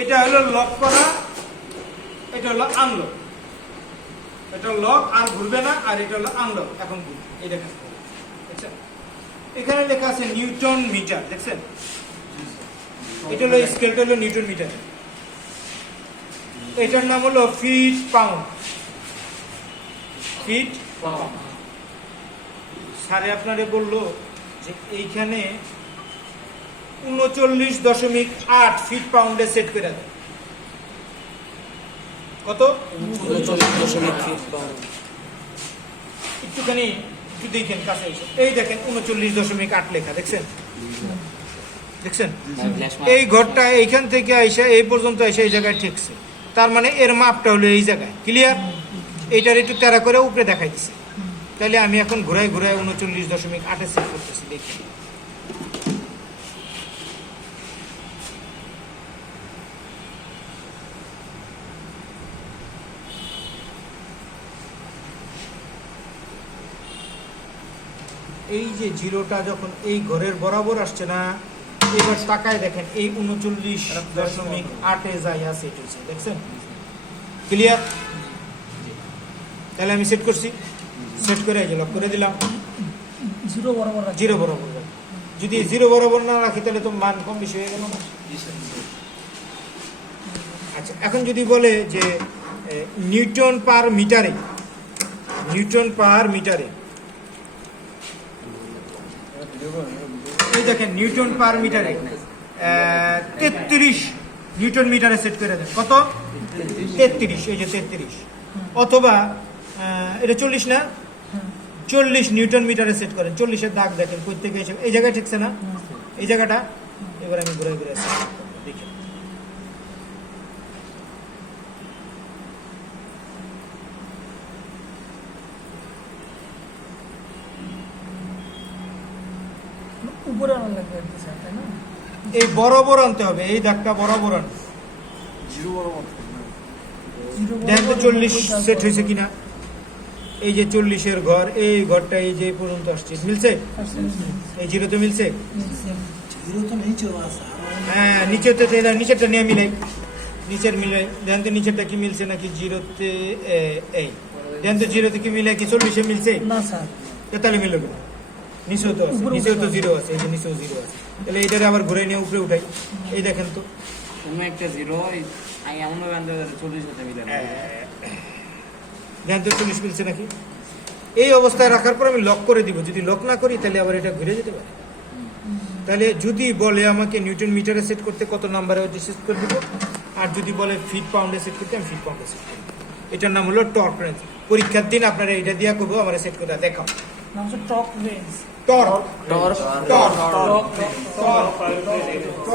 এটা হলো লক করা, এটা হলো আনলক এটা লক আর ঘুরবে না, আর এটা হলো আনলক এখন ঘুরবে এই দেখেন। এখানে লেখা আছে নিউটন মিটার, দেখছেন? এটা হলো স্কেলটা হলো নিউটন মিটার। এটার নাম হলো ফিট পাউন্ড। Fit pound. স্যারে আপনারে বলল যে এইখানে উনচল্লিশ দশমিক আট ফিট পাউন্ডে সেট করে দেয়। কত? একটুখানি একটু দেখেন কাছে এই দেখেন উনচল্লিশ দশমিক আট লেখা দেখছেন? দেখছেন? এই ঘরটা এইখান থেকে আইসা এই পর্যন্ত আইসা এই জায়গায় ঠেকছে। তার মানে এর মাপটা হলো এই জায়গায়। ক্লিয়ার এইটার একটু তেরা করে উপরে দেখাই দিছে। তাহলে আমি এখন ঘুরাই ঘুরাই উনচল্লিশ দশমিক আটে সেট করতেছি দেখি এই যে জিরোটা যখন এই ঘরের বরাবর আসছে না এবার টাকায় দেখেন এই উনচল্লিশ দশমিক আটে যাই আছে এটা হচ্ছে, দেখছেন? ক্লিয়ার তাহলে আমি সেট করছি। সেট করে যে লক করে দিলাম। জিরো বরাবর। জিরো বরাবর যদি জিরো বরাবর না রাখি তাহলে তো মান কম বেশি হয়ে গেল না? আচ্ছা এখন যদি বলে যে নিউটন পার মিটারে নিউটন পার মিটারে এই দেখেন, নিউটন পার মিটারে তেত্রিশ নিউটন মিটারে সেট করে দেন। কত? তেত্রিশ, এই যে তেত্রিশ। অথবা এটা চল্লিশ না? চল্লিশ নিউটন মিটারে সেট করেন। চল্লিশের দাগ দেখেন, প্রত্যেকে এই জায়গায় ঠিকছে না? এই জায়গাটা? এবার আমি ঘুরে ঘুরে দেখি। উপরে আনা লাগবে আর কি স্যার, তাই না? এই বরাবর আনতে হবে এই দাগটা বরাবর আনতে। জিরো দেখেন তো চল্লিশ সেট হয়েছে কিনা? এই যে চল্লিশের ঘর এই ঘরটা এই যে পর্যন্ত আসছে। মিলছে? এই জিরোতে মিলছে? মিলছে। হ্যাঁ নিচেতে তো নিচেরটা নিয়ে মিলাই। নিচের মিলাই। দেখেন তো নিচেরটা কি মিলছে নাকি জিরোতে এই? দেখেন তো জিরোতে কি মিলে কি চল্লিশে মিলছে? না স্যার। তো তাহলে মিললো কিনা? নিচেও তো আছে নিচেও তো জিরো আছে এই যে নিচেও জিরো আছে। তাহলে এইটারে আবার ঘুরে নিয়ে উপরে উঠাই। এই দেখেন তো। তুমি একটা জিরো আমি এমন ভাবে আনতে পারি চল্লিশ হতে মিলে না। তো চল্লিশ মিলছে নাকি? এই অবস্থায় রাখার পর আমি লক করে দিব। যদি লক না করি তাহলে আবার এটা ঘুরে যেতে পারে। তাহলে যদি বলে আমাকে নিউটন মিটারে সেট করতে কত নাম্বারে সেট করে দিব আর যদি বলে ফিট পাউন্ডে সেট করতে আমি ফিট পাউন্ডে সেট করব এটার নাম হলো টর্ক রেঞ্জ পরীক্ষার দিন আপনারা এটা দিয়া করব আমার সেট করে দেখাও। নাম হচ্ছে torque range torque torque torque torque torque torque